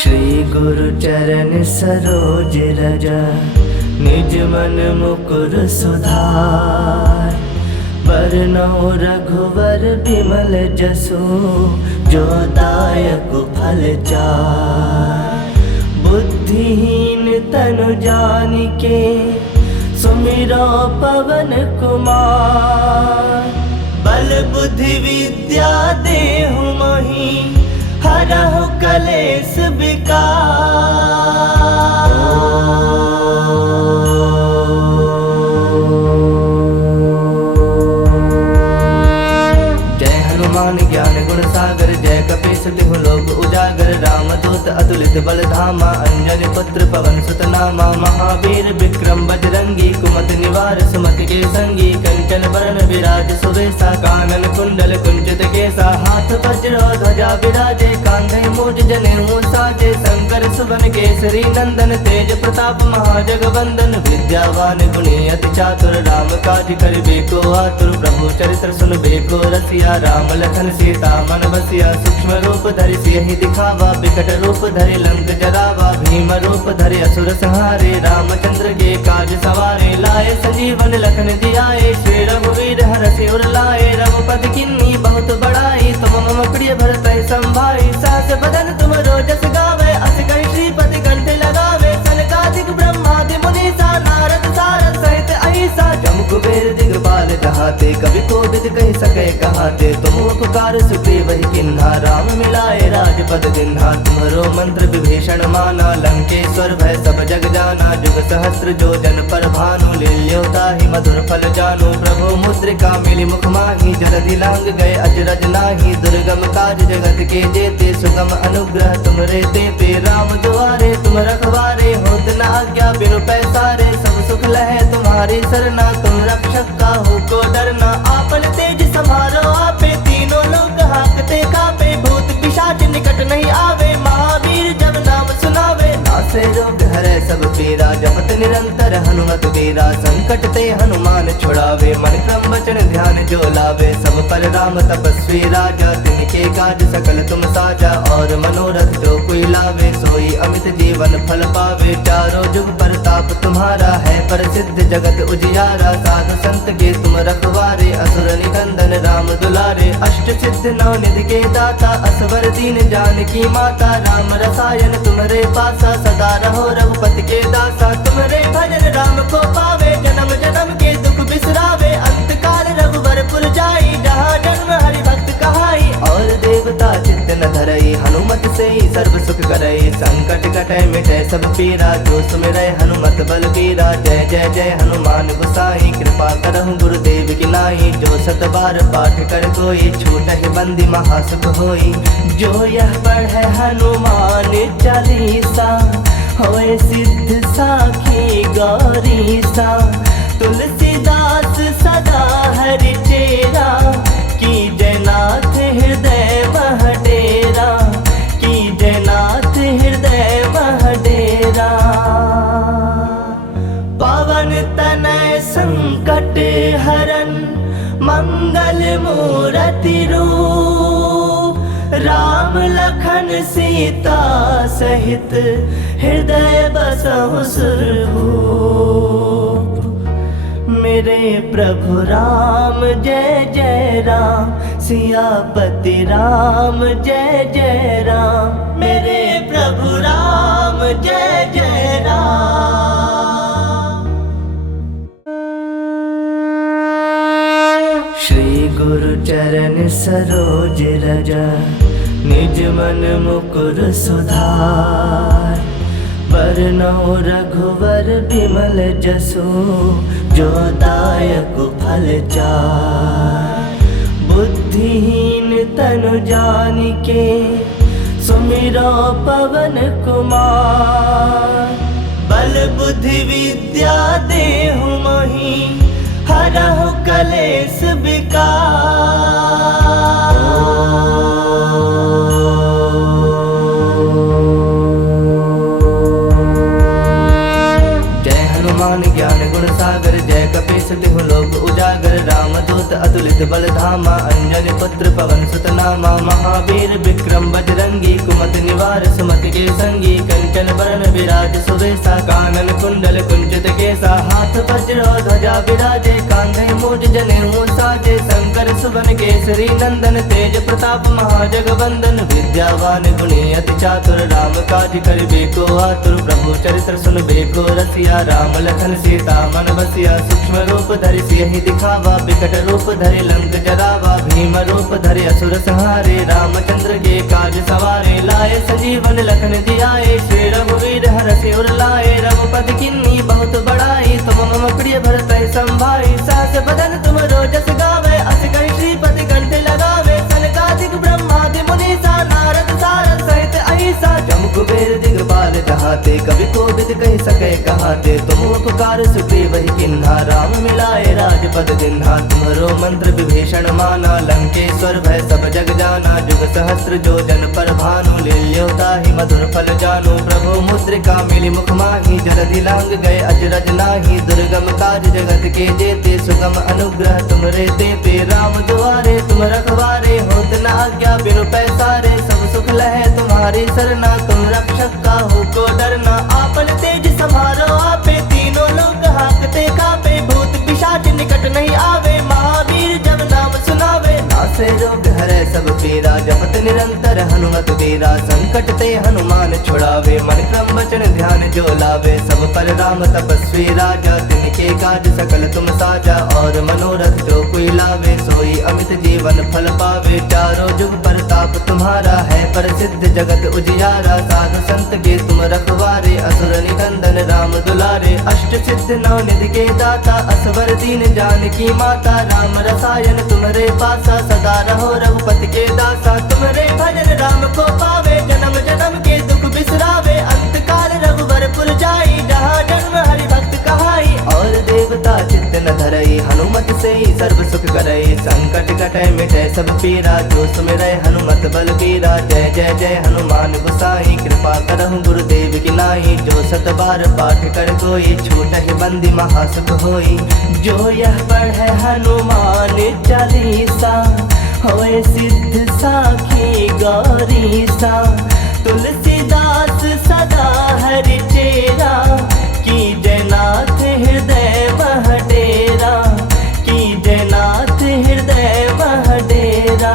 श्री गुरु चरण सरोज रज, निज मन मुकुर सुधार। बरनउँ रघुवर बिमल जसु, जो दायक फल चार। बुद्धिहीन तनु जानिके, सुमिरो पवन कुमार। बल बुद्धि विद्या देहु मोहि, हरहु कलेश विकार। जय हनुमान ज्ञान गुण सागर, जय कपीस तिहु लोक उजागर। रामदूत अतुलित बल धामा, अंजनी पुत्र पवन सुत नामा। महावीर विक्रम बजरंगी, कुमति निवार सुमति के संगी। कंचन बरन विराज सुवेशा, कानन कुंडल कुंचित केसा। हाथ वज्र ध्वजा विराजे, कांधे मूज जनेऊ साजे। शंकर सुवन केसरी नंदन, तेज प्रताप महाजगवंदन। विद्यावान गुणी अति चातुर, राम काज करिबे को आतुर। प्रभु चरित्र सुनबे को रसिया, राम लखन सीता मन बसिया। सूक्ष्म रूप धरि सियहि दिखावा, बिकट रूप धरि लंक जरावा। भीम रूप धरि असुर संहारे, रामचंद्र के काज सवारे। लाए संजीवन लखन जियाए, श्री रघुवीर हरषि उर लाए। रघुपति किन्नी बहुत बड़ाई, तुम मम प्रिय भरतहि संभाई। सहस बदन तुम रोजस गावे, अस कहि श्रीपति कंठ लगावे। सनकादिक ब्रह्मादि मुनीसा, नारद सारद सहित अहिसा। जम कुबेर दिगपाल जहाते, कवि कोविद कहि सकै कहाते। तुम उपकार सुग्रीव ही किन्हा, राम मिलाए राजपद दिन्हा। तुम्हरो मंत्र विभीषण माना, लंकेश्वर भय सब जग जाना। जुग सहस्त्र जो जन पर भानु, लील्यो ताहि मधुर फल जानु। प्रभु मुद्रिका मिली मुख माहि, जलधि लांग गए अजरज नाही। दुर्गम काज जगत के जेते, सुगम अनुग्रह तुमरे तेते। राम दुआरे तुम रखवारे, होत न आज्ञा बिनु पैसारे। सब सुख लहे तुम्हारी सरना, तुम रक्षक काहू को डरना। आपन तेज समारो आपे, तीनों लोग हांकते कापे। भूत पिशाच निकट नहीं आवे, महावीर जब नाम सुनावे। नासे रोग हरै सब पीरा, जपत निरंतर हनुमत वीरा। संकट ते हनुमान छुड़ावे, मन क्रम वचन ध्यान जो लावे। सब पर राम तपस्वी राजा, तिनके काज सकल तुम साजा। और मनोरथ जो कोई लावे, सोई अमित जीवन फल पावे। चारों जुग परताप तुम्हारा है, प्रसिद्ध जगत उजियारा। साधु संत के तुम रखवारे, असुर निकंदन राम दुलारे। अष्ट सिद्ध नौ निधि के दाता, असवर दीन जानकी माता। राम रसायन तुम्हारे पासा, सदा रहो रघुपति के दासा। तुम्हारे भजन राम को पावे, जन्म जन्म के दुख बिसरावे। अंत काल रघुवर पुर जाई, जहाँ जन्म हरि भक्त कहाई। और देवता चित्त न धरई, हनुमत से ही सर्व सुख करई। संकट कटै मिटै सब पीरा, जो सुमिरै हनुमत बल बीरा। जय जय जय हनुमान गोसाई, कृपा करहु गुरुदेव की नाई। जो सत बार पाठ कर कोई, छूटहि बंदी महासुख होई। जो यह पढ़ै हनुमान चालीसा, होए सिद्ध साखी गौरीसा। तुलसीदास सदा हरि चेरा, की जयनाथ हृदय मह डेरा। की जयनाथ हृदय मह डेरा। पवन तनय संकट हरन, मंगल मूरति रूप। राम लखन सीता सहित, हृदय बसहु सुरभूप। मेरे प्रभु राम जय जय राम, सियापति राम जय जय राम। मेरे प्रभु राम जय जय राम। श्री गुरु चरण सरोज रज, निज मन मुकुर सुधार। बरनउँ रघुवर बिमल जसु, जो दायक फल चार। बुद्धिहीन तनु जानिके, सुमिरो पवन कुमार। बल बुद्धि विद्या देहु मोहि, हरहु कलेश विकार। जय हनुमान ज्ञान गुण सागर, जय कपीस तिहु लोक उजागर। रामदूत अतुलित बल धामा, अंजनी पुत्र पवन सुत नामा। महावीर विक्रम बजरंगी कुमत निवार सुमति के संगी कंचन बरन विराज सुबेसा कानन कुंडल कुंचित केसा हाथ वज्र ध्वजा विराजे कांधे मूज जनेऊ साजे शंकर सुवन केसरी नंदन तेज प्रताप महाजगवंदन विद्यावान गुणी अति चातुर राम काज करिबे को आतुर प्रभु चरित्र सुनबे को रसिया राम लखन सीता मन बसिया सूक्ष्म रूप धरि सियहि दिखावा बिकट रूप धरि लंक जरावा भीम रूप धरि असुर संहारे रामचंद्र के काज सवारे लाए संजीवन लखन जियाए श्री रघुवीर हरषि उर लाए रघुपति किन्नी बहुत बड़ाई तुम मम प्रिय भरत संभाई सास बदन तुम रोजस गावे अस कहि श्रीपति कंठ लगावे सनकादिक ब्रह्मादि मुनीसा नारद सारद सहित अहिसा जम कुबेर दिगपाल जहाते कवि कोविद कहि सके कहाते तुम उपकार सुग्रीव ही किन्हा राम मिलाए राजपद जिन्हा तुम्हरो मंत्र विभीषण माना लंकेश्वर भय सब जग जाना जुग सहस्त्र जो जन पर भानु लील्योता ही मधुर फल जानु प्रभु मुद्रिका मिली मुख माही जलधि लांग गए अजरज नाही दुर्गम काज जगत के जेते सुगम अनुग्रह तुमरे तेते राम दुआरे तुम रखवारे होत न आज्ञा बिनु पैसारे सब सुख लहे तुम्हारी सरना तुम रक्षक काहू को डरना आपन तेज समारो आपे तीनों लोग हाकते कापे भूत पिशाच निकट नहीं आवे महावीर जब नाम सुनावे नासे रोग हरे सब पीरा जपत निरंतर हनुमत वीरा संकट ते हनुमान छुड़ावे मन क्रम वचन ध्यान जो लावे सब पर राम तपस्वी राजा तिनके काज सकल तुम साजा और मनोरथ जो कोई लावे सोई अमित जीवन फल पावे चारों जुग प्रताप तुम्हारा है प्रसिद्ध जगत उजियारा साधु संत के तुम रखवारे असुर निकंदन राम दुलारे अष्ट सिद्ध नौ निधि के दाता असवर दीन जानकी माता राम रसायन तुम्हारे पासा सदा रहो रघुपति के दासा तुम्हारे भजन राम को पावे जन्म जन्म के दुख बिसरावे अंत काल रघुवरपुर जाई जहाँ जन्म हरि भक्त कहाई और देवता चित्त न धरई हनुमत से ही सर्व सुख करई संकट कटे मिटे सब पीरा जो सुमिरै हनुमत बल बीरा जय जय जय हनुमान गोसाई कृपा करहु गुरुदेव की नाई जो सत बार पाठ कर कोई छूटहि बंदी महासुख होई जो यह पढ़े हनुमान चालीसा होए सिद्ध साखी गौरीसा तुलसीदास सदा हरि चेरा की जयनाथ हृदय मह डेरा की जयनाथ हृदय मह डेरा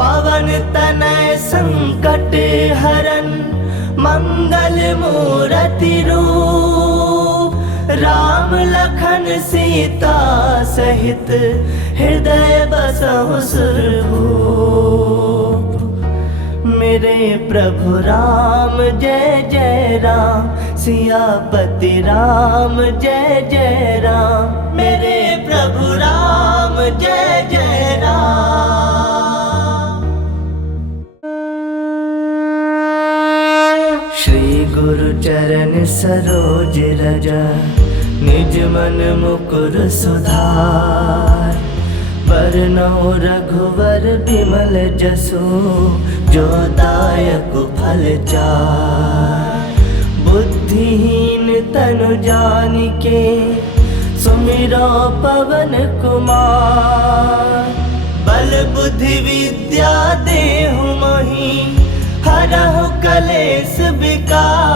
पवन तनय संकट हरन मंगल मूर्ति रूप राम लखन सीता सहित हृदय बसहु सुरभूप मेरे प्रभु राम जय जय राम सियापति राम जय जय राम मेरे प्रभु राम जय जय राम। श्री गुरु चरण सरोज रज निज मन मुकुर सुधार बरनौ रघुवर बिमल जसु जो दायक फल चार बुद्धिहीन तनु जानिके सुमिरो पवन कुमार बल बुद्धि विद्या देहु मोहि हरहु कलेश विकार।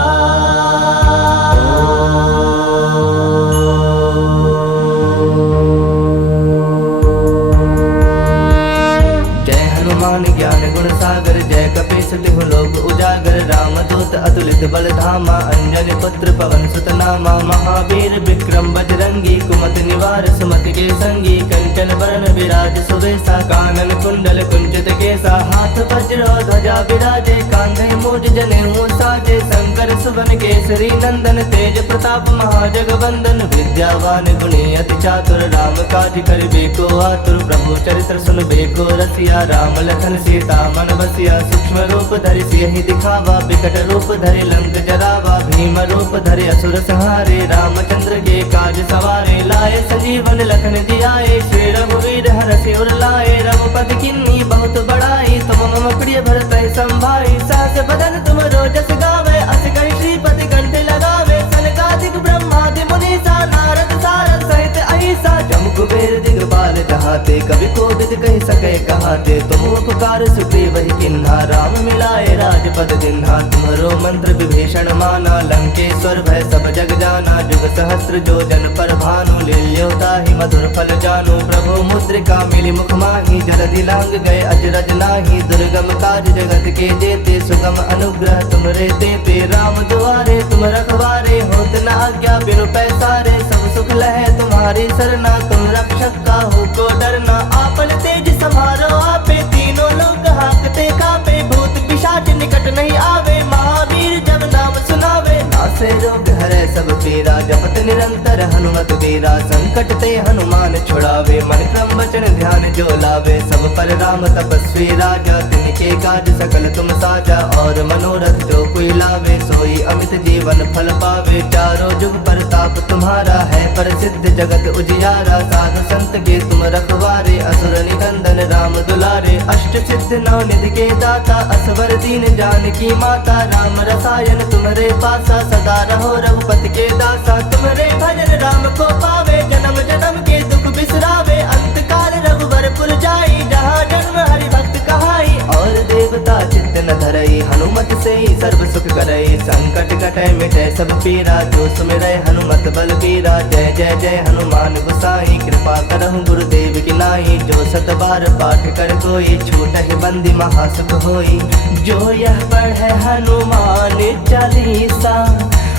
ज्ञान गुण सागर जय कपीस तिहु लोक उजागर रामदूत अतुलित बल धामा अंजनी पुत्र पवन सुत नामा महावीर विक्रम बजरंगी कुमत निवार सुमति के संगी कंचन बरन विराज सुबेसा कानन कुंडल कुंचित केसा हाथ वज्र ध्वजा विराजे कांधे मूज जनेऊ साजे शंकर सुवन केसरी नंदन तेज प्रताप महाजगवंदन विद्यावान गुणी अति चातुर राम काज करिबे को आतुर प्रभु चरित्र सुनबे को रसिया राम लखन सीता मन बसिया सूक्ष्म रूप धरि सियहि दिखावा बिकट रूप धरि लंक जरावा भीम रूप धरि असुर संहारे रामचंद्र के काज सवारे लाए संजीवन लखन जियाए श्री रघुवीर हरषि उर लाए रघुपति किन्नी बहुत बड़ाई तुम मम प्रिय भरत संभाई सास बदन तुम रोजस गावे अस कहि श्रीपति कंठ लगावे सनकादिक ब्रह्मादि मुनीसा नारद सारद सहित अहिसा जम कुबेर दिगपाल जहाते कवि कोविद कहि सके कहाते तुम उपकार सुग्रीव ही किन्हा, राम मिलाए राजपद दिन्हा। तुम्हारो मंत्र विभीषण माना, लंकेश्वर भय सब जग जाना। जुग सहस्त्र जो जन पर भानु, लील्योता ही मधुर फल जानु। प्रभु मुद्रिका मिली मुख माही, जलधि लांग गए अजरज नाही। दुर्गम काज जगत के जेते, सुगम अनुग्रह तुमरे देते। राम दुआरे तुम रखवारे, होत न आज्ञा बिनु पैसारे। सब सुख लहे तुम्हारी सरना, तुम रक्षक काहू को डरना। आपन तेज समारो आपे, तीनों लोग हाकते कापे। भूत पिशाच निकट नहीं आवे, महावीर जब नाम सुनावे। नासे रोग हरै सब पीरा, जपत निरंतर हनुमत बीरा। संकट ते हनुमान छुड़ावे, मन क्रम वचन ध्यान जो लावे। सब पर राम तपस्वी राजा, तिनके काज सकल तुम साजा। और मनोरथ जो कोई लावे, सोई अमित जीवन फल पावे। चारों जुग परताप तुम्हारा है, प्रसिद्ध जगत उजियारा। साधु संत के तुम रखवारे, असुर निकंदन राम दुलारे। अष्ट सिद्ध नौ निधि के दाता, असवर दीन जानकी माता। राम रसायन तुम्हारे पासा, सदा रहो रघुपति के दासा। तुम्हारे भजन राम को पावे, जन्म जन्म के दुख बिसरावे। अंत काल रघुवर पुर जाई, जहाँ जन्म हरि भक्त कहाई। और देवता चित्त न धरई, हनुमत से ही सर्व सुख करई। संकट कटै मिटै सब पीरा, जो सुमिरै हनुमत बल बीरा। जय जय जय हनुमान गोसाई, कृपा करहु गुरुदेव की नाई। जो सत बार पाठ कर कोई, छूटहि बंदी महासुख होई। जो यह पढ़ै हनुमान चालीसा,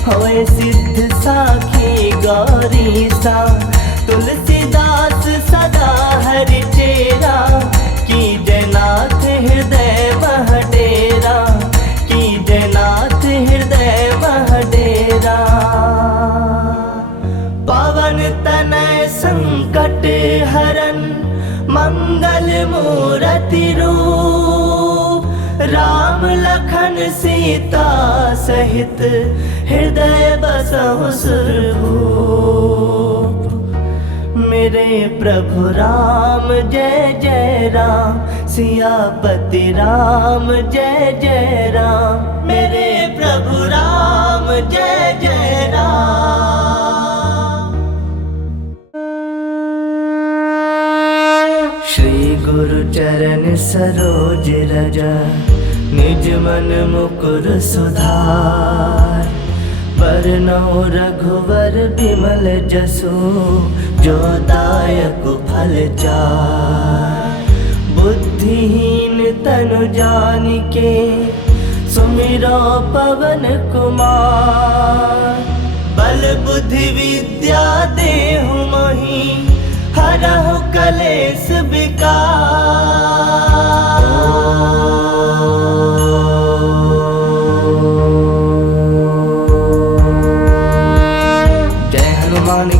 होए सिद्ध साखी गौरीसा। तुलसीदास सदा हरि चेरा, की जयनाथ हृदय मह डेरा। की जयनाथ हृदय मह डेरा। पवन तनय संकट हरन, मंगल मूरति रूप। राम लखन सीता सहित, हृदय बसहु सुरभूप। मेरे प्रभु राम जय जय राम, सियापति राम जय जय राम। मेरे प्रभु राम जय जय राम। श्री गुरु चरण सरोज रज, निज मन मुकुर सुधार। बरनौ रघुवर बिमल जसु, जो दायक फल चार। बुद्धिहीन तनु जानिके, सुमिरो पवन कुमार। बल बुद्धि विद्या देहु मोहि, हरहु कलेश विकार।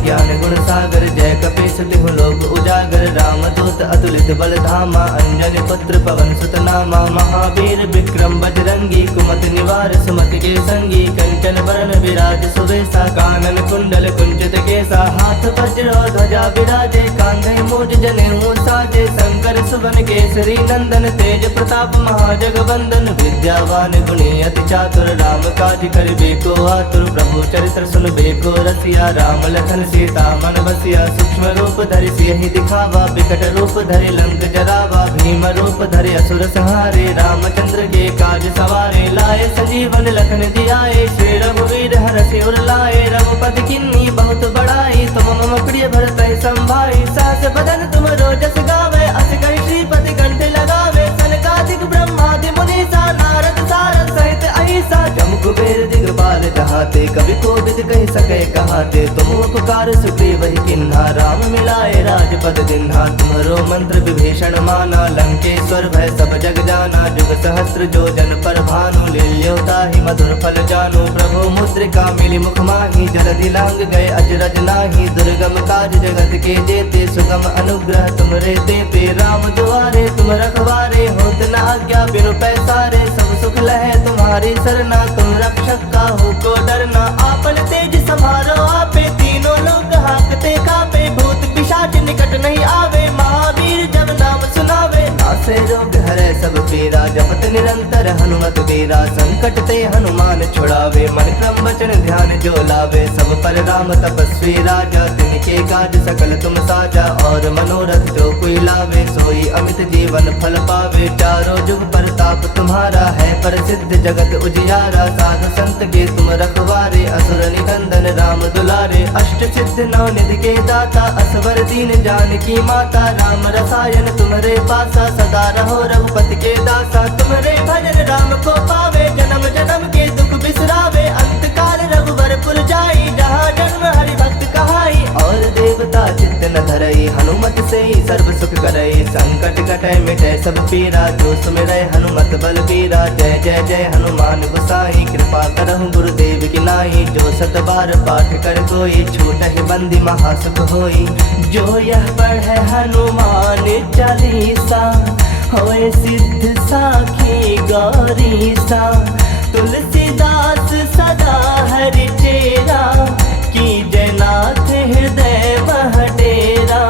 ज्ञान गुण सागर, जय कपीस तिहु लोक उजागर। राम दूत अतुलित बल धामा, अंजनी पुत्र पवन सुत नामा। महावीर विक्रम बजरंगी, कुमति निवार सुमति के संगी। कंचन बरन विराज सुवेशा, कानन कुंडल कुंचित केसा। हाथ वज्र ध्वजा विराजे, कांधे मूज जनेऊ साजे। शंकर सुवन केसरी नंदन, तेज प्रताप महाजगवंदन। विद्यावान गुणी अति चातुर, राम काज करिबे को आतुर। प्रभु चरित्र सुनबे को रसिया, राम लखन सीता मन बसिया। सूक्ष्म रूप धरि सियहि दिखावा, बिकट रूप धरि लंक जरावा। भीम रूप धरि असुर संहारे, रामचंद्र के काज सवारे। लाए संजीवन लखन जियाए, श्री रघुवीर हरषि उर लाए। रघुपति किन्नी बहुत बड़ाई, तुम मम प्रिय भरतहि संभाई। सहस बदन तुम रोजस गावे, अस कहि श्रीपति कंठ लगावे। सनकादिक ब्रह्मादि मुनीसा, नारद सारद सहित अहिसा। जम कुबेर दिगपाल जहाते, कवि कोविद कहि सकै कहाते। तुम उपकार सुग्रीव ही किन्हा, राम मिलाए राजपद दिन्हा। तुम्हारो मंत्र विभीषण माना, लंकेश्वर भय सब जग जाना। जुग सहस्त्र जो जन पर भानु, लील्योता ही मधुर फल जानु। प्रभु मुद्रिका मिली मुख माही, जलधि लांग गए अजरज नाही। दुर्गम काज जगत के जेते, सुगम अनुग्रह तुमरे देते। राम दुआरे तुम रखवारे, होत न आज्ञा बिनु पैसारे। सब सुख लहे तुम्हारी सरना, तुम रक्षक काहू को डरना। आपन तेज समारो आपे, तीनों लोग हाकते कापे। भूत पिशाच निकट नहीं आवे, महावीर जब नाम सुनावे। नासे रोग हरै हरै सब पीरा, जपत निरंतर हनुमत बीरा। संकट ते हनुमान छुड़ावे, मन क्रम वचन ध्यान जो लावे। सब पर राम तपस्वी राजा, तिनके काज सकल तुम साजा। और मनोरथ जो कोई लावे, सोई अमित जीवन फल पावे। चारों जुग प्रताप तुम्हारा है, प्रसिद्ध जगत उजियारा। साधु संत के तुम रखवारे, असुर निकंदन राम दुलारे। अष्ट सिद्ध नौ निधि के दाता, असवर दीन जानकी माता। राम रसायन तुम्हारे पासा, सदा रहो रघुपति के दासा। तुम्हारे भजन राम को पावे, जन्म जन्म के दुख बिसरावे। अंत काल रघुवर पुर जाई, जहाँ जन्म हरि भक्त कहाई। और देवता चित्त न धरई, हनुमत से ही सर्व सुख करई। संकट कटै मिटै सब पीरा, जो सुमिरै हनुमत बल बीरा। जय जय जय हनुमान गोसाई, कृपा करहु गुरुदेव की नाई। जो सत बार पाठ कर कोई, छूटहि बंदी महासुख होई। जो यह पढ़ै हनुमान चालीसा, होए सिद्ध साखी गौरीसा। तुलसीदास सदा हरि चेरा, की जयनाथ हृदय मह डेरा।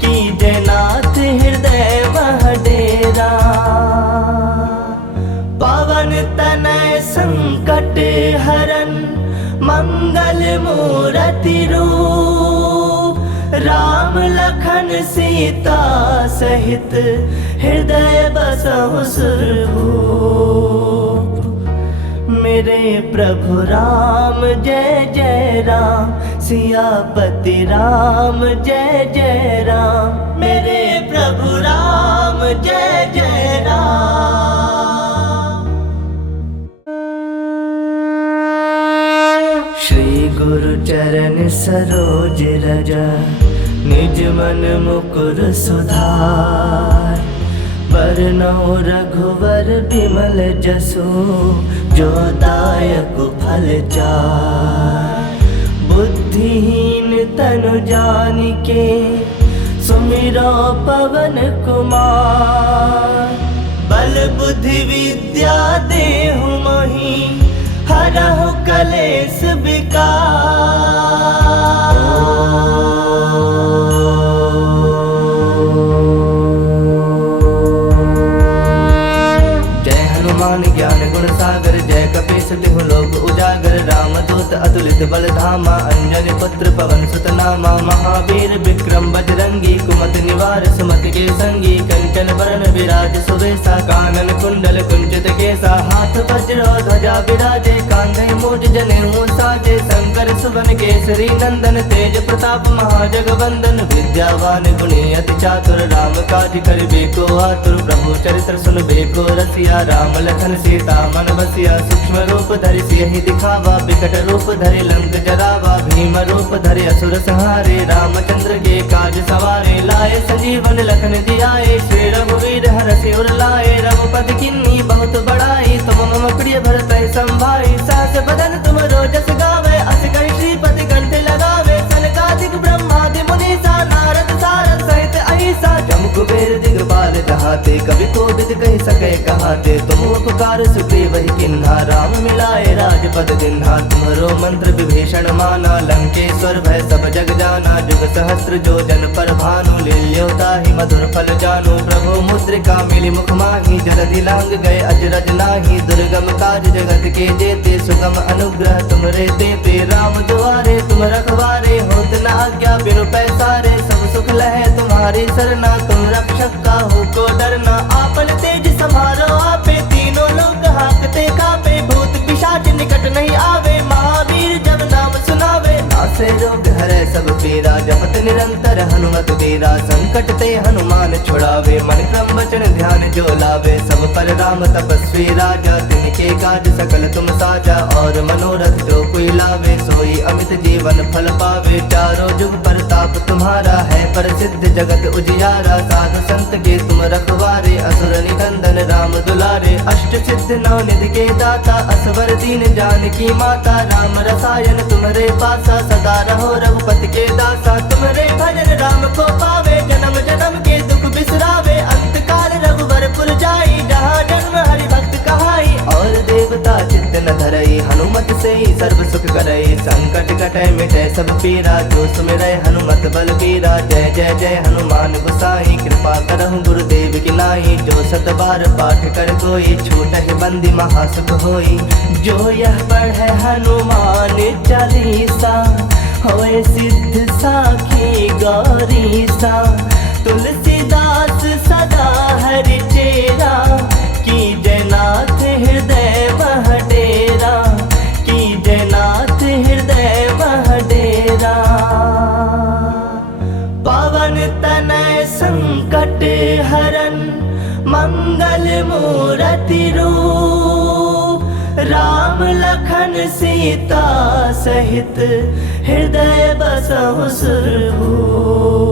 की जयनाथ हृदय मह डेरा। पवन तनय संकट हरन, मंगल मूरति रूप। राम लखन सीता सहित, हृदय बसहु सुरभूप। मेरे प्रभु राम जय जय राम, सियापति राम जय जय राम। मेरे प्रभु राम जय जय राम। श्री गुरु चरण सरोज रज, निज मन मुकुर सुधार। बरनौ रघुवर बिमल जसु, जो दायक फल चार। बुद्धिहीन तनु जानिके, सुमिरो पवन कुमार। बल बुद्धि विद्या देहु मोहि, हरहु कलेश विकार। ज्ञान गुण सागर, जय कपीस तिहु लोक उजागर। रामदूत अतुलित बल धामा, अंजनी पुत्र पवन सुत नामा। महावीर विक्रम बजरंगी, कुमति निवार सुमति के संगी। कंचन बरन विराज सुवेशा, कानन कुंडल कुंचित केसा। हाथ वज्र ध्वजा विराजे, कांधे मूज जनेऊ साजे। शंकर सुवन केसरी नंदन, तेज प्रताप महाजगवंदन। विद्यावान गुणी अति चातुर, राम काज करिबे को आतुर। प्रभु चरित्र सुनबे को रसिया, राम लखन सीता मन बसिया। सूक्ष्म रूप धरि सियहि दिखावा, विकट रूप धरि लंक जरावा। भीम रूप धरि असुर संहारे, रामचंद्र के काज सवारे। लाए संजीवन लखन जियाए, श्री रघुवीर हरषि उर लाए। रघुपति किन्नी बहुत बड़ाई, तुम मम प्रिय भरतहि संभाई। सहस बदन तुम रोजस गावे, अस कहि श्रीपति कंठ लगावे। सनकादिक ब्रह्मादि मुनीसा, नारद सारद सहित अहिसा। जम कुबेर दिगपाल जहाते, कवि कोविद कहि सकै कहाते। तुम उपकार सुग्रीव ही किन्हा, राम मिलाए राजपद दिन्हा। तुम्हरो मंत्र विभीषण माना, लंकेश्वर भय सब जग जाना। जुग सहस्त्र जो जन पर भानु, लील्यो ताहि मधुर फल जानु। प्रभु मुद्रिका मिली मुख माहि, जलधि लांग गए अजरज नाही। दुर्गम काज जगत के जेते, सुगम अनुग्रह तुमरे देते। राम दुआरे तुम रखवारे, होत न आज्ञा बिनु पैसारे। सब सुख लहै तुम्हारी सरना, तुम रक्षक काहू को डरना। आपन तेज सम्हारो आपे, तीनों लोग हाकते कापे। भूत पिशाच निकट नहीं आवे, महावीर जब नाम सुनावे। नासे रोग हरै सब पीरा, जपत निरंतर हनुमत बीरा। संकट ते हनुमान छुड़ावे, मन क्रम वचन ध्यान जो लावे। सब पर राम तपस्वी राजा, तिनके काज सकल तुम साजा। और मनोरथ जो कोई लावे, सोई अमित जीवन फल पावे। चारों जुग प्रताप तुम्हारा है, प्रसिद्ध जगत उजियारा। साधु संत के तुम रखवारे, असुर निकंदन राम दुलारे। अष्ट सिद्ध नौ निधि के दाता, असवर दीन जानकी माता। राम रसायन तुम्हारे पासा, सदा रहो रघुपति के दासा। तुम्हारे भजन राम को पावे, जन्म जन्म के दुख बिसरावे। अंत काल रघुवर पुर जाई, जहाँ जन्म हरि भक्त कहाई। और देवता चित्त न धरई, हनुमत से ही सर्व सुख करई। संकट कट कटे मिटे सब पीरा, जो सुमिरै हनुमत बल बीरा। जय जय जय हनुमान गोसाई, कृपा करहु गुरुदेव की नाई। जो सत बार पाठ कर कोई, छूटहि बंदी महासुख होई। जो यह पढ़े हनुमान चालीसा, होए सिद्ध साखी गौरीसा। तुलसीदास सदा हरि चेरा, की जयनाथ हृदय मह डेरा। की जयनाथ हृदय मह डेरा। पवन तनय संकट हरन, मंगल मूरति रूप। राम लखन सीता सहित, हृदय बसहु सुरभूप।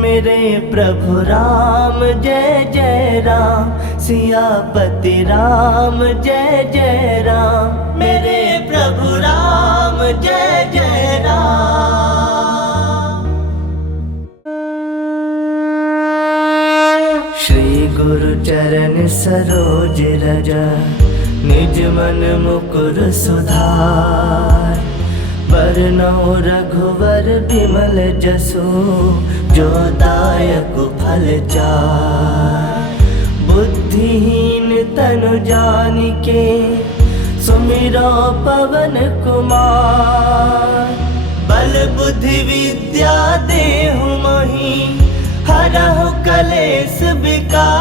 मेरे प्रभु राम जय जय राम, सियापति राम जय जय राम। मेरे प्रभु राम जय जय राम। श्री गुरु चरण सरोज रज, निज मन मुकुर सुधार। बरनउँ रघुवर बिमल जसु, जो दायक फल चार। बुद्धिहीन तनु जानिके, सुमिरो पवन कुमार। बल बुद्धि विद्या देहु मोहि, हरहु कलेश विकार।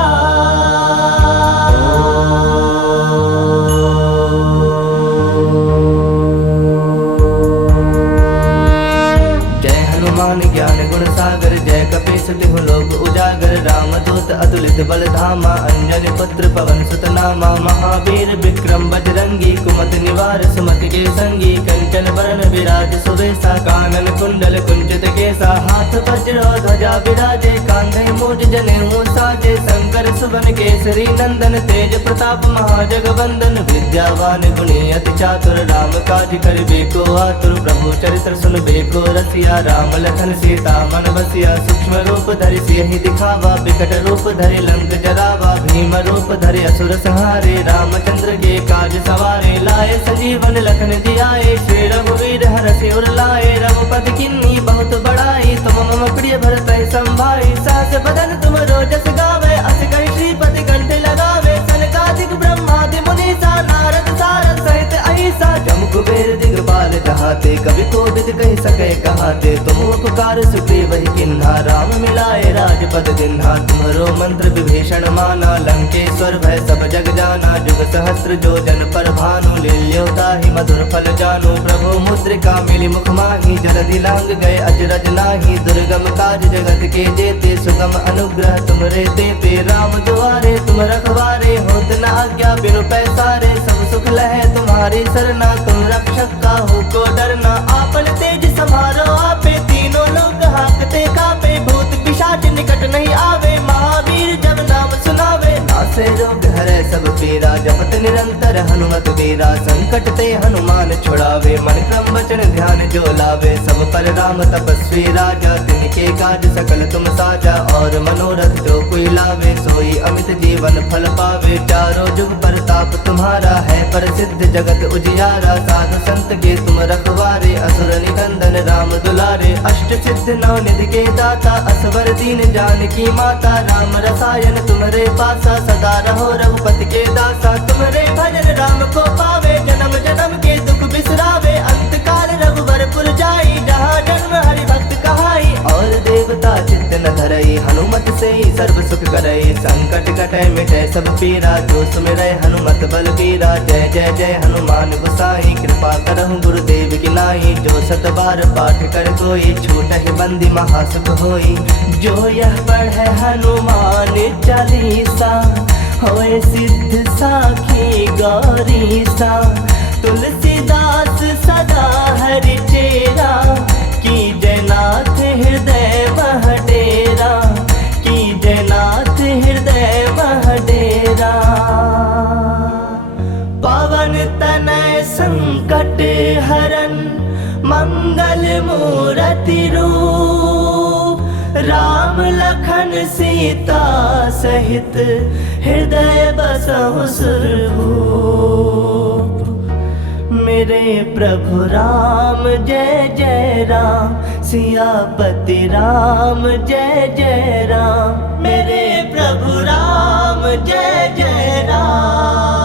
ज्ञान गुण सागर, जय कपीस तिहु लोक उजागर। रामदूत अतुलित बल धामा, अंजनी पुत्र पवन सुत नामा। महावीर विक्रम बजरंगी, कुमति निवार सुमति के संगी। कंचन बरन विराज सुबेसा, कानन कुंडल कुंचित केसा। हाथ वज्र ध्वजा विराजे, कांधे मूज जनेऊ साजे। शंकर सुवन केसरी नंदन, तेज प्रताप महाजगवंदन। विद्यावान गुणी अति चातुर, राम काज करिबे को आतुर। प्रभु चरित्र सुनबे को रसिया, राम लखन सीता मन बसिया। सूक्ष्म रूप धरि सियहि दिखावा, विकट रूप धरि लंक जरावा। भीम रूप धरि असुर संहारे, रामचंद्र के काज सवारे। लाए संजीवन लखन जियाए, श्री रघुवीर हरषि उर लाए। रघुपति किन्नी बहुत बड़ाई, तुम मम प्रिय भरतहि संभाई। सहस बदन तुम रोजस गावे, अस कहि श्रीपति कंठ लगावे। सनकादिक ब्रह्मादि मुनीसा, नारद सारद सहित अहिसा। जम कुबेर दिगपाल जहाते, कवि कोविद कहि सकै कहाते। तुम उपकार सुग्रीव ही किन्हा, राम मिलाए राजपद दिन्हा। तुम्हरो मंत्र विभीषण माना, लंकेश्वर भय सब जग जाना। जुग सहस्त्र जो जन पर भानु, लील्यो ताहि मधुर फल जानू। प्रभु मुद्रिका मिली मुख माही, जलधि लांग गए अजरज नाही। दुर्गम काज जगत के जेते, सुगम अनुग्रह तुमरे तेते। राम दुआरे तुम रखवारे, होत न आज्ञा बिनु पैसारे। सब सुख लहे तुम्हारी सरना, तुम रक्षक काहू को डरना। आपन तेज समारो आपे, तीनों लोग हाँकते कापे। भूत पिशाच निकट नहीं आवे, महावीर जब नाम सुनावे। नासे रोग हरै सब पीरा, जपत निरंतर हनुमत वीरा। संकट ते हनुमान छुड़ावे, मन क्रम वचन ध्यान जो लावे। सब पर राम तपस्वी राजा, तिनके काज सकल तुम साजा। और मनोरथ जो कोई लावे, सोई अमित जीवन फल पावे। चारों जुग परताप तुम्हारा है, प्रसिद्ध जगत उजियारा। साधु संत के तुम रखवारे, असुर निकंदन राम दुलारे। अष्ट सिद्ध नौ निधि के दाता, असवर दीन जानकी माता। राम रसायन तुम्हारे पासा, सदा रहो रघुपति के दासा। तुम्हारे भजन राम को पावे, जन्म जन्म के दुख बिसरावे। अंत काल रघुवर पुर जाई, जहाँ जन्म हरि भक्त कहाई। और देवता चित्त न धरई, हनुमत से ही सर्व सुख करई। संकट कटे मिटे सब पीरा, जो सुमिरै हनुमत बल बीरा। जय जय जय हनुमान गोसाई, कृपा करहु गुरुदेव की नाई। जो सत बार पाठ कर कोई, छूटहि बंदी महासुख होई। जो यह पढ़े हनुमान चालीसा, होए सिद्ध साखी गौरीसा। तुलसीदास सदा हरि चेरा, की जयनाथ हृदय मह डेरा। की जयनाथ हृदय मह डेरा। पवन तनय संकट हरन, मंगल मूरति रूप। राम लखन सीता सहित, हृदय बसहु सुरभूप। मेरे प्रभु राम जय जय राम, सियापति राम जय जय राम, मेरे प्रभु राम जय जय राम।